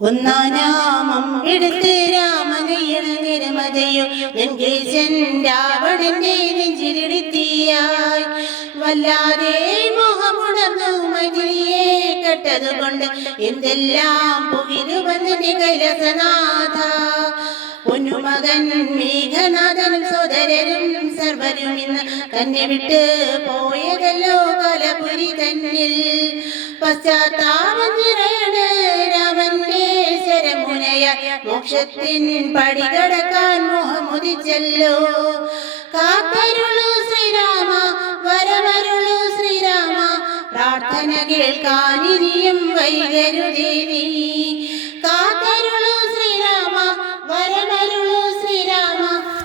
ഒന്നാനാമം എടുത്ത് രാമനയണ നിരമതയോ ലങ്കേശൻ രാവണന്റെ നെഞ്ചിലിടുത്തിയായി വല്ലാതെ മോഹമുണർന്നു മജിലിയെ കെട്ടതുകൊണ്ട് എന്തെല്ലാം പുകിലുവന്നെ കൈലസനാഥ പൊന്നുമകൻ മേഘനാഥനും സോദരരും സർവരും ഇന്ന് തന്നെ വിട്ട് പോയതല്ലോ കലപുരി തന്നിൽ പശ്ചാത്താപം നിറയണ് രാമന്റെ ശരമുനയ മോക്ഷത്തിൻ പടികടക്കാൻ മോഹമുദിച്ചല്ലോ കാത്തരുളു ശ്രീരാമ വരമരുളു ശ്രീരാമ പ്രാർത്ഥന കേൾക്കാനിനിയും വൈകരുതേ നീ കാത്തരുളു ശ്രീരാമ വരമരുളു ശ്രീരാമ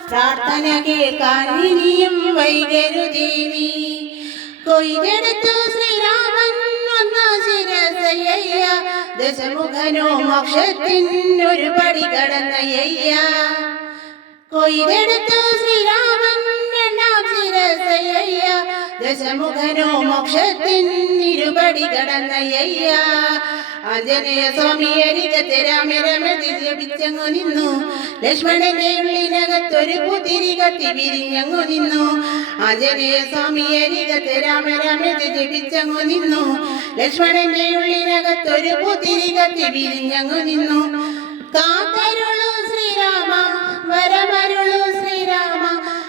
പ്രാർത്ഥന കേൾക്കാനിനിയും വൈകരുതേ നീ കൊയ്തെടുത്തു ശ്രീരാമൻ ശിരസയ്യ ദശമുഖനോ മോക്ഷത്തിനൊരു പടി കടന്നയ്യ കൊയ്തെടുത്തു ശ്രീരാമൻ രണ്ടാം ശിരസയ്യ ദശമുഖനോ മോക്ഷത്തിനിരുപടി കടന്നയ്യ ആഞ്ജനേയ സ്വാമി അരികത്തെ രാമരമതി ജപിച്ചങ്ങു നിന്നു ലക്ഷ്മണന്റെ ഉള്ളിനകത്തൊരു പുത്തിരി കത്തി വിരിഞ്ഞങ്ങു നിന്നു ആഞ്ജനേയ സ്വാമി അരികത്തെ രാമരമതി ജപിച്ചങ്ങു നിന്നു ലക്ഷ്മണന്റെ ഉള്ളിനകത്തൊരു പുത്തിരി കത്തി വിരിഞ്ഞങ്ങു നിന്നു കാത്തരുളു ശ്രീരാമ വരമരുളു ശ്രീരാമ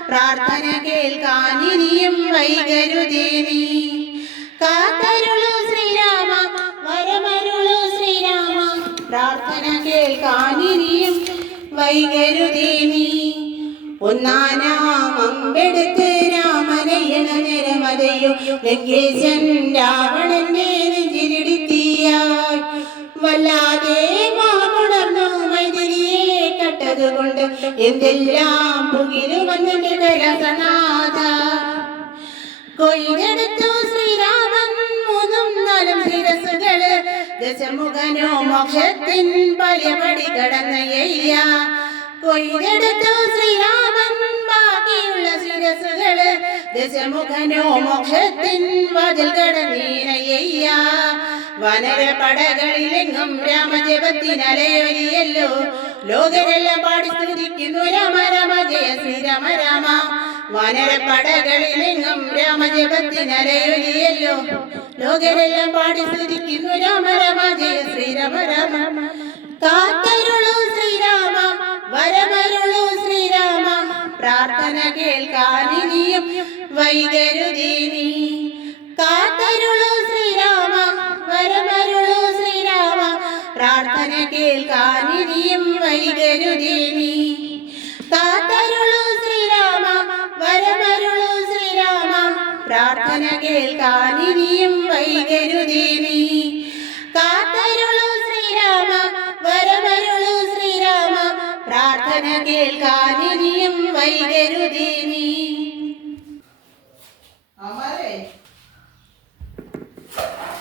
പ്രാർത്ഥന കേൾക്കാനിനിയും വൈകരുതേ നീ കാത്തരുളു ശ്രീരാമ വരമരുളു ശ്രീരാമ പ്രാർത്ഥന കേൾക്കാനിനിയും വൈകരുതേ നീ ഒന്നാനാമമ്പെടുത്ത് രാമനയണ നിരമതയോ ലങ്കേശൻ രാവണന്റെ നെഞ്ചിലിടുത്തിയായി വല്ലാതെ മോഹമുണർന്നു മൈഥിലിയെ കെട്ടതുകൊണ്ട് എന്തെല്ലാം പുകിലുവന്നെ കൈലാസനാഥ കൊയ്തെടുത്തു ശ്രീരാമൻ മൂന്നും നാലും ശിരസുകള് ദശമുഖനോ മോക്ഷത്തിൻ പലപടി കടന്നയ്യ കൊയ്തെടുത്തു ശ്രീരാമൻ ബാക്കിയുള്ള ശിരസുകള് ദശമുഖനോ മോക്ഷത്തിൻ വാതിൽ കടന്നീനയ്യ വനരപടകളിലെങ്ങും രാമജപത്തിനലയൊലിയല്ലോ ലോകരെല്ലാം പാടി സ്തുതിക്കുന്നു രാമ രാമ ജയ ശ്രീരാമ രാമ വനരപടകളിലെങ്ങും രാമജപത്തിനലയൊലിയല്ലോ ലോകരെല്ലാം പാടി സ്തുതിക്കുന്നു രാമ രാമ ജയ ശ്രീരാമ രാമ കാത്തരുളു ശ്രീരാമ വരമരുളു ശ്രീരാമ പ്രാർത്ഥന കേൾക്കാനിനിയും വൈകരുതേ നീ കാത്തരുളു ശ്രീരാമ വരമരുളു ശ്രീരാമ പ്രാർത്ഥന കേൾക്കാനിനിയും വൈകരുതേ നീ കാത്തരുളു ശ്രീരാമ വരമരുളു ശ്രീരാമ പ്രാർത്ഥന കേൾക്കാനിനിയും വൈകരുതേ നീ കാത്തരുളു ശ്രീരാമ വരമരുളു ശ്രീരാമ പ്രാർത്ഥന കേൾക്കാനിനിയും വൈകരുതേ നീ